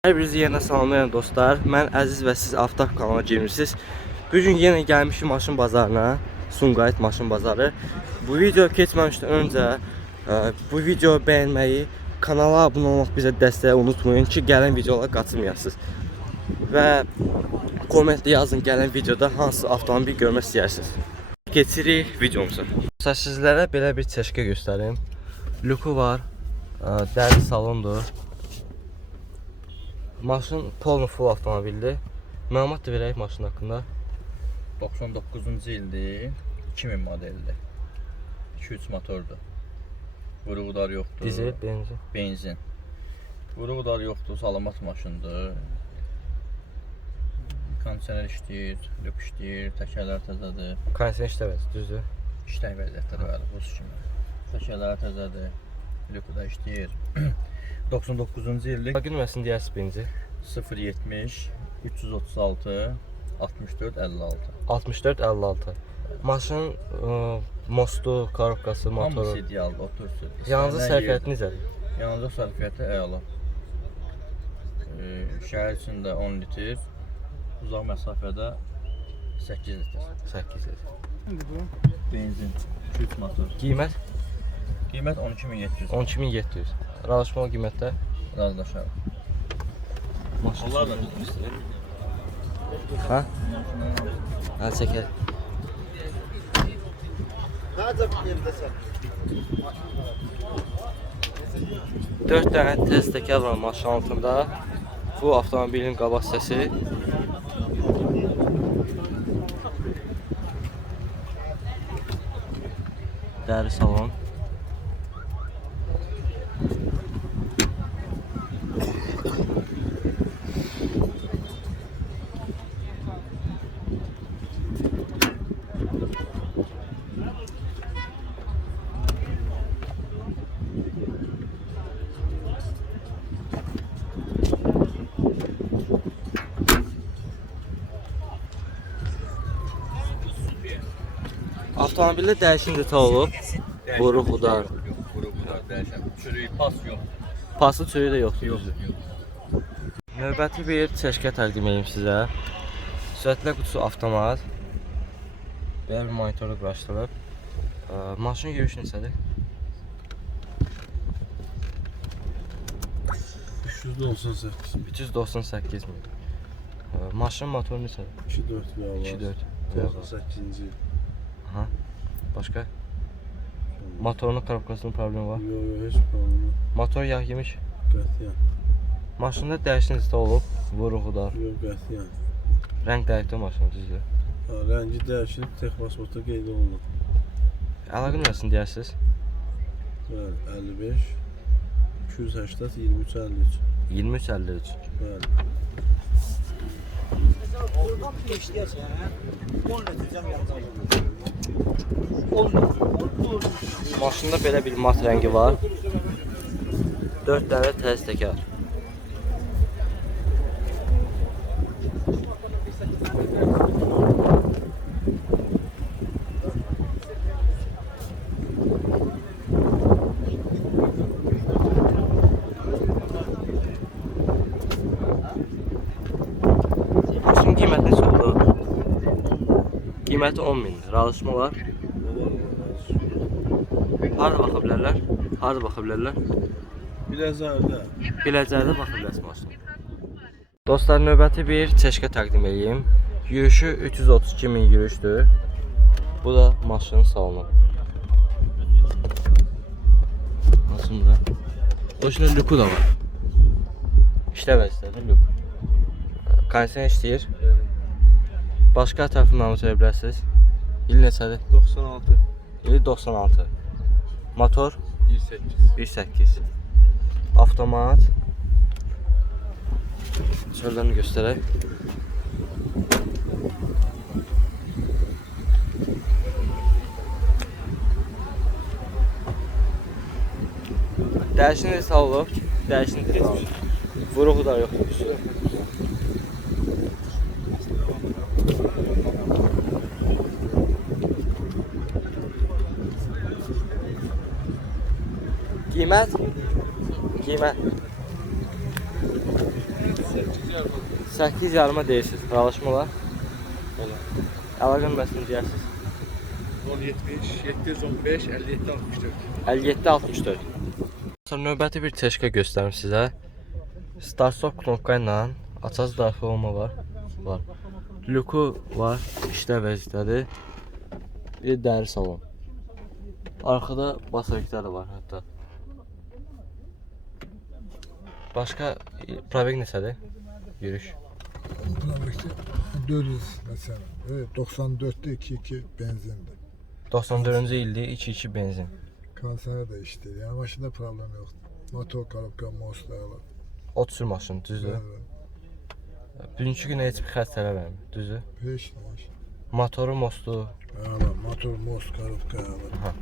Hər birinizi yenə salamlayıram dostlar. Mən Əziz və siz Aftaq kanalına girmişsiniz. Bugün yenə gəlmişim maşın bazarına. Sumqayıt maşın bazarı. Bu video keçməmişdən öncə bu videoyu bəyənməyi, kanala abunə olmaq bizə dəstəyi unutmayın ki, gələn videolara qaçırmayasınız. Və kommentdə yazın gələn videoda hansı avtomobil görmək istəyirsiniz. Keçirik videomuza. Sizlərə belə bir çeşkə göstərim. Luku var, dəri salondur. Maşın polnu full avtomobildir. Məlumat da verək maşın haqqında. 99-cu ildir, 2000 modeldir. 2-3 motordur. Vuruqlar yoxdur. Dizel, benzin. Benzin. Vuruqlar yoxdur, salamat maşındır. Kondisioner işləyir, lük işləyir, təkərlər təzədir. Kondisioner işləməz, düzdür. İşləy vəziyyətləri var, buz kimi. Təkərlər təzədir, lükü də işləyir. 99-cu illik. Gülməsin deyərsiz benzi. 070 336 64 56. 64 56. Maşın mostu, korobkası, motoru. Hamısı idealdır, otursun. Yalnız sərfiyyəti necədir? Yalnız sərfiyyəti əla. Şəhər içində 10 litr, uzaq məsafədə 8 litr. 8 litr. Benzin, 2-3 motor. Qiymət? Qiymət 12700. 12700. Razılaşmalı qiymətdə? Razılaşarıq. Onlar da bizim. Ha? Ha, çəkək. Dörd dənə test təkər var maşın altında. Bu avtomobilin qabaq səsi. Dəri salon. Avtomobildə dəyişən detal olub. Vuruq udar. Vuruq udar, dəyişən. Çürük, pas yox. Paslı çürüyü də yoxdur. Yox. Növbəti bir çeşkə təqdim edeyim sizə. Sürətlə qutusu avtomat. Belə bir monitoru quraşdırılıb. Maşın yürüyüşü neçədir? 398 min. Maşın motoru neçədir? 2.4 bir Allah. 2.4. 98-ci il. Aha. Başqa? Motorunun korobkasının problemi var. Yox, heç problem yox. Motor yağ yemiş. Qətiyyən. Maşında dəyişən detal olub. Vuruğu da. Yox, qətiyyən. Rəng dəyişdi maşının düzdür. Rəngi dəyişilib, texpasportda qeyd olunub. Əlaqə nömrəsini deyərsiniz? Bəli, 55 280 23 53. 2353. Bəli. Oradan bir geçdiyəsən, 10 litrəcəm yanacaq. 10 litr. Maşında belə bir mat rəngi var. 4 dənə təz təkər. Maşın qiyməti neçə olur? Qiyməti 10 min. Razılaşma var. Harada baxa bilərlər? Harada baxa bilərlər? Biləcərdə. Biləcərdə baxa bilərsiniz maşına. Dostlar, növbəti bir çeşkə təqdim edeyim. Yürüyüşü 332 min yürüyüşdür. Bu da maşının salonu. Nasıl da? O içində lüku da var. İşləmək istədim lük. Kondisioner işləyir. Başqa tərəfi məlumat veyə bilərsiniz. İl neçədir? 96. İli 96. Motor 1.8. Avtomat. Şöyle göstereyim. Dəyişən də sağ olub. Dəyişən də sağ olub. Vuruğu da yoxdur. Qiymət? Qiymət 8 yarıma deyirsiniz. Razılaşma olar. Əlaqə nömrəsini deyərsiniz. 070 715 57 64. 57-64. Sonra növbəti bir teşkə göstərim sizə. Start-stop knopka ilə açaz daxil olma var. Lüku var, işlə vəziyyətdədir. Bir dəri salon. Arxada basariklər də var hətta. Başqa probek neçədir? Yürüş. Probekte 400 mesela. Evet 94'te 2.2 benzindir. 94-cü ildir 2.2 benzin. Kanser de işte. Yani maşında problem yok. Motor, kalıpka, mostlarla. Ot sür maşın, düzdür? Evet. Bugünkü günə heç bir xərc tələb vermir, düzdür? Hiç. Motoru, mostu. Evet, motor, most, kalıpka. Evet.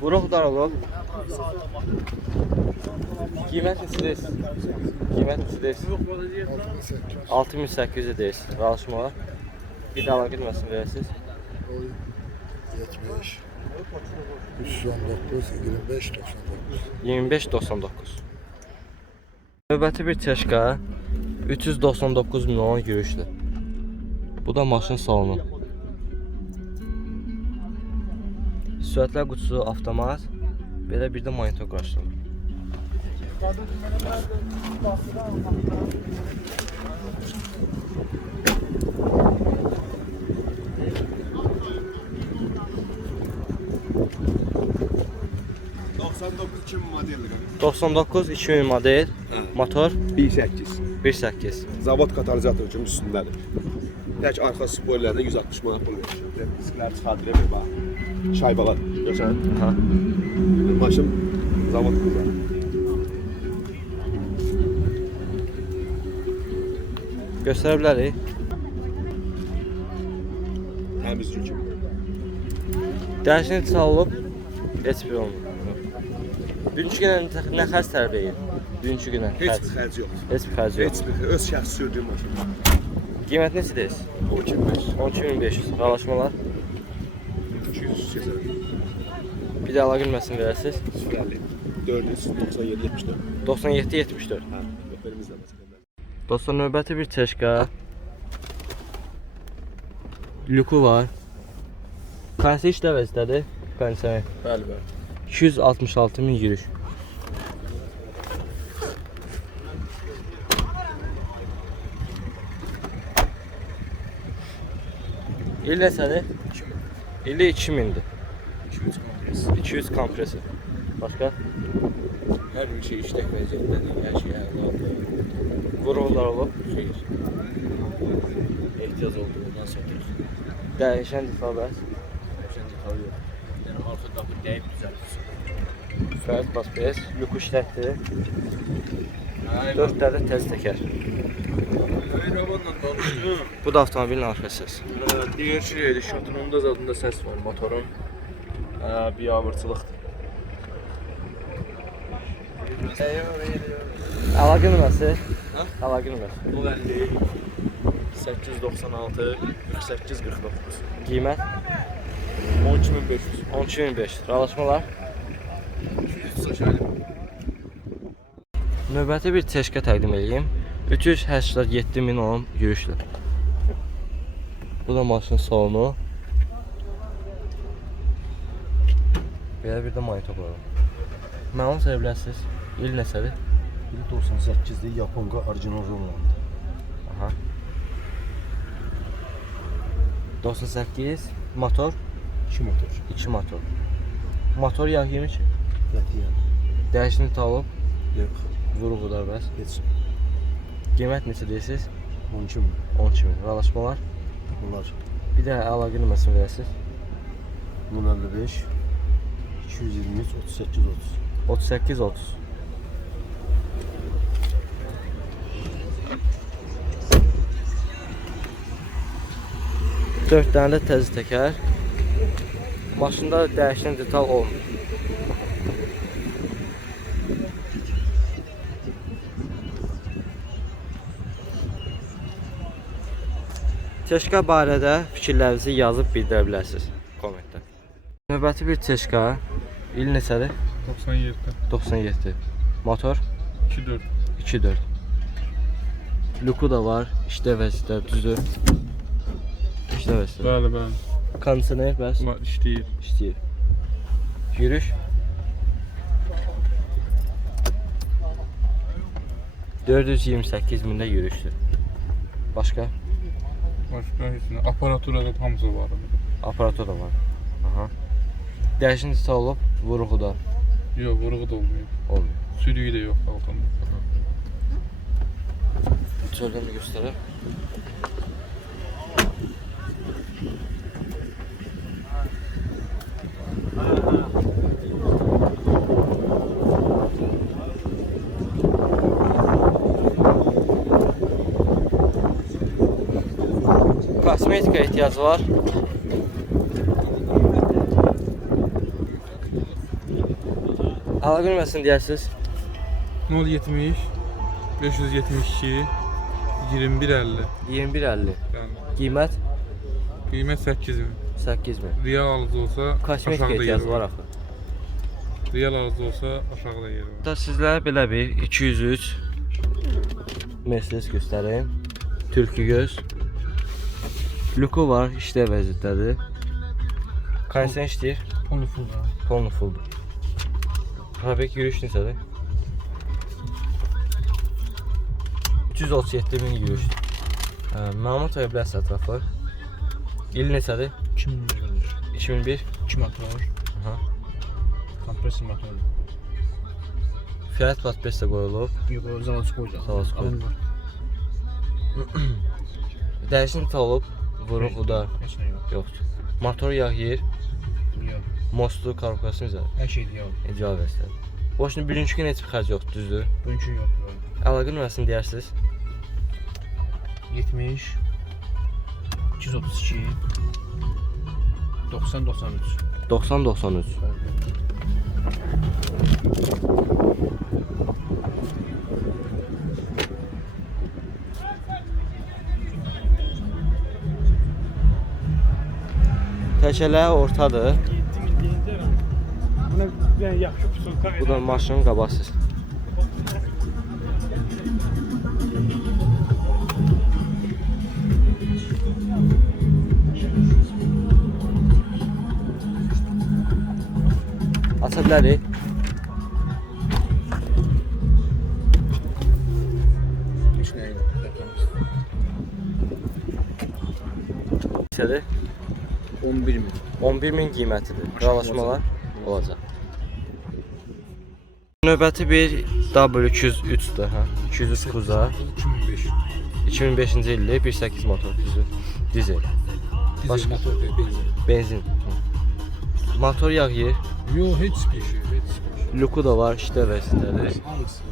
Vuruq daralıq. Qiymət neçədir? Qiymət neçədir? 6800 deyirsiniz. Razılaşma var. Bir də əlaqə nömrəsini verirsiniz. 70 319 25 99. 25.99. Növbəti bir Teşka 399 milyon yürüyüşdür. Bu da maşın salonu. Sürətlər qutusu avtomat, belə bir də monitor qarşılır. model. 99 2000 model, motor 1.8. 1.8. Zavod katalizator üçün üstündədir. Tək arxa spoilerdə 160 manat pul verir. Disklər çıxardır bir bax. Şaybalar. Görsən? Ha. Maşın zavod qurur. Göstərə bilərik. Təmiz üçün. Dərşini çalıb, heç bir olmur. Bugünkü günə nə xərc tələb edir? Bugünkü günə Heç xərc. bir xərc yox. Heç bir xərc yox. Heç bir öz şəxsi sürdüyüm maşın. Qiymət neçədir? 12500. 12500. Razılaşmalar. 200 keçər. Bir də əlaqə nömrəsini verərsiniz. 497 74. 97-74. Hə, rəhbərimizlə məsələn. Dostlar, növbəti bir Teşka. Lüku var. Kondisioner işlə vəziyyətdədir. Kondisioner. Bəli, bəli. 266 min yürüş. İl neçədir? 2000. İli 2000'dir. 200 kompres. 200 kompresor. Başqa? Hər bir şey işlək vəziyyətdədir. Hər şey əladır. Vurğular olub. Xeyr. Ehtiyac olduğundan satırıq. Dəyişən difabəs. Sən detal yox. Yəni arxa qapı dəyib düzəltirsən. Fərt basbes. Lüku işlətdir. 4 dərdə tez təkər. Ravanla danışdım. Bu da avtomobilin arxası. Diğer şeydi, şatonunda zadında ses var motorun. Biabırçılıqdır. Əlaqə nömrəsi? Əlaqə nömrəsi. 050 896 48 49. Qiymət 12500. 12500. Razılaşmalar. 200 saçaylı. Növbəti bir Teşka təqdim edeyim. 387 min olan yürüşlə. Bu da maşın salonu. Belə bir də monitor var. Məlumat verə bilərsiniz. İl neçədir? 98'de Japonga orijinal Roland. Aha. 98 motor, 2 motor. 2 motor. Motor yağ yemiş. Qətiyyən. Dəyişini talıb, Yox. vurğular bəs. Heç. Qiymət neçə deyirsiniz? 12 min. 12.000. Razılaşmalar. Bunlar Bir də əlaqə nömrəsini verəsiniz. 055 223 38 30. 38 30. Dörd dənə də təzə təkər. Maşında dəyişən detal olmur. Teşka barədə fikirlərinizi yazıb bildirə bilərsiniz kommentdə. Növbəti bir Teşka. İl neçədir? 97. 97. Motor 2-4. 2.4. Luku da var. İşdə vəziyyətdə düzdür. İşdə vəziyyətdə. Bəli, bəli. Kondisioner bəs Bunlar işləyir. işləyir. Yürüş 428.000-də yürüşdür. Başqa Başqa heç nə. Aparatura da hamısı var. aparatur da var. Aha. Dəyişən detal olub, vuruğu da Yox, vuruğu da olmuyor. olmuyor. Sürüyü də yox altında. Çöldən də göstərək. Kosmetika ehtiyacı var. Əlaqə nömrəsini deyərsiniz. 070 572 2150. 21.50. Yəni Qiymət qiymət 8000. 8.000. Real alıcı olsa Kosmetika aşağıda ehtiyacı yer var var. axı. Real alıcı olsa aşağıda yer var. Da sizlərə belə bir 203 Mercedes göstərim. Türkü göz. Luku var, işdə vəziyyətdədir. Kondisioner işləyir, Onu full da. polnu fulldur. Probek yürüyüş neçədir? 337.000 yürüyüşdür. Məlumat verə bilərsə ətraflı. İl neçədir? 2001 qardaş. 2001. 2 motor. Aha. Kompresor motor. Fiat Pat-5 də qoyulub. Yox, o zavod qoydu. Zavod qoydu. Dəyişən detal olub, vuruğu da Heç nə yox. yoxdur. Motor yağ yeyir, Yox. mostu, karokası necə? Hər şey yox. İdeal vəziyyətdə. Boşuna bugünkü gün heç bir xərc yoxdur, düzdür? Bugünkü yoxdur. Əlaqə nömrəsini deyərsiniz. 70 232 90 93. 90-93. Təkələri ortadır. Buna bir yaxşı pusulka Bu da maşının qabaqsız. Aça bilərik. Heç nə yox. Neçədir? 11 min. 11.000 qiymətidir. Razılaşmalar olacaq. Növbəti bir W203-dür, hə? 203 Kuza. 2005. 2005-ci illi 1.8 motor düzü. Dizel. Başqa motor benzin. benzin. Motor yağ yer. Yox, heç bir şey, heç bir şey. Luku da var, işdə vəziyyətdədir. Hamısı.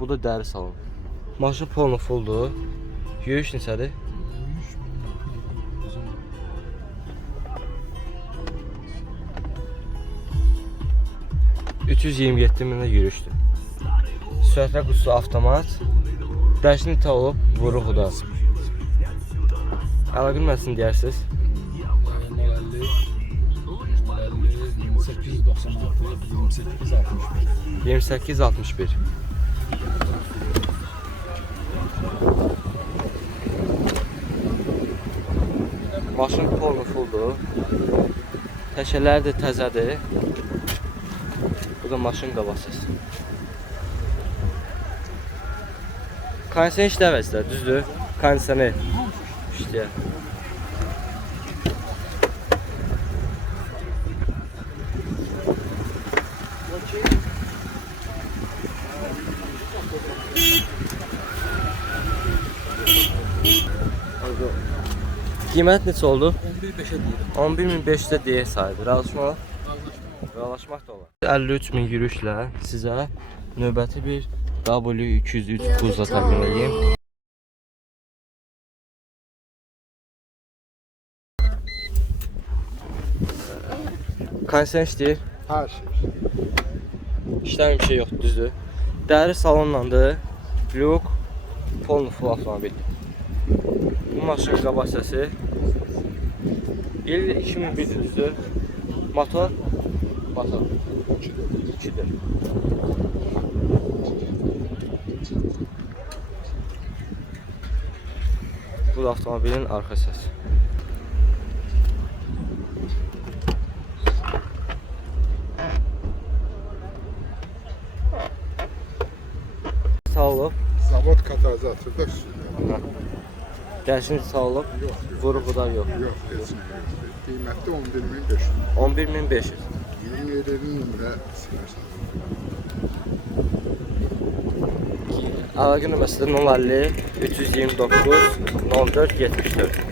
Bu da dəri salon. Maşın polnu fulldur. Yürüyüş neçədir? 327.000-də yürüyüşdür. Sürətlə qutusu avtomat. Dəyişən detal olub, vuruğu da. Əlaqə nömrəsini deyərsiniz. 2861. Maşın polnu fulldur. Təkərləri də təzədir. Bu da maşın qabaqsız. Kondisioner işlə vəzdə, düzdür? Kondisioner işləyər. Qiymət neçə oldu? 11-5'e deyirəm. 11.500-də deyə sayılır. Razılaşmaq da olar. 53.000 yürüşlə sizə növbəti bir W203 Cruze təqdim edeyim. Kondisioner işləyir. Her şey. İşləm bir şey yoxdur, düzdür. Dəri salonlandı. Lük, polnu full avtomobil. Bu maşın qabasiyası il 2100-dür. Motor 2'dir. Bu da avtomobilin arka səsi. Sağ olub. Zavod katalizatördə üstündə. Gəlişiniz sağ olub. Vuru budar yox. Yox, heç nə yox. Qiymətli 11.500. 11.500. 27'nin nömrə silərsən. Əlaqə nömrəsi də 050 329 04 74.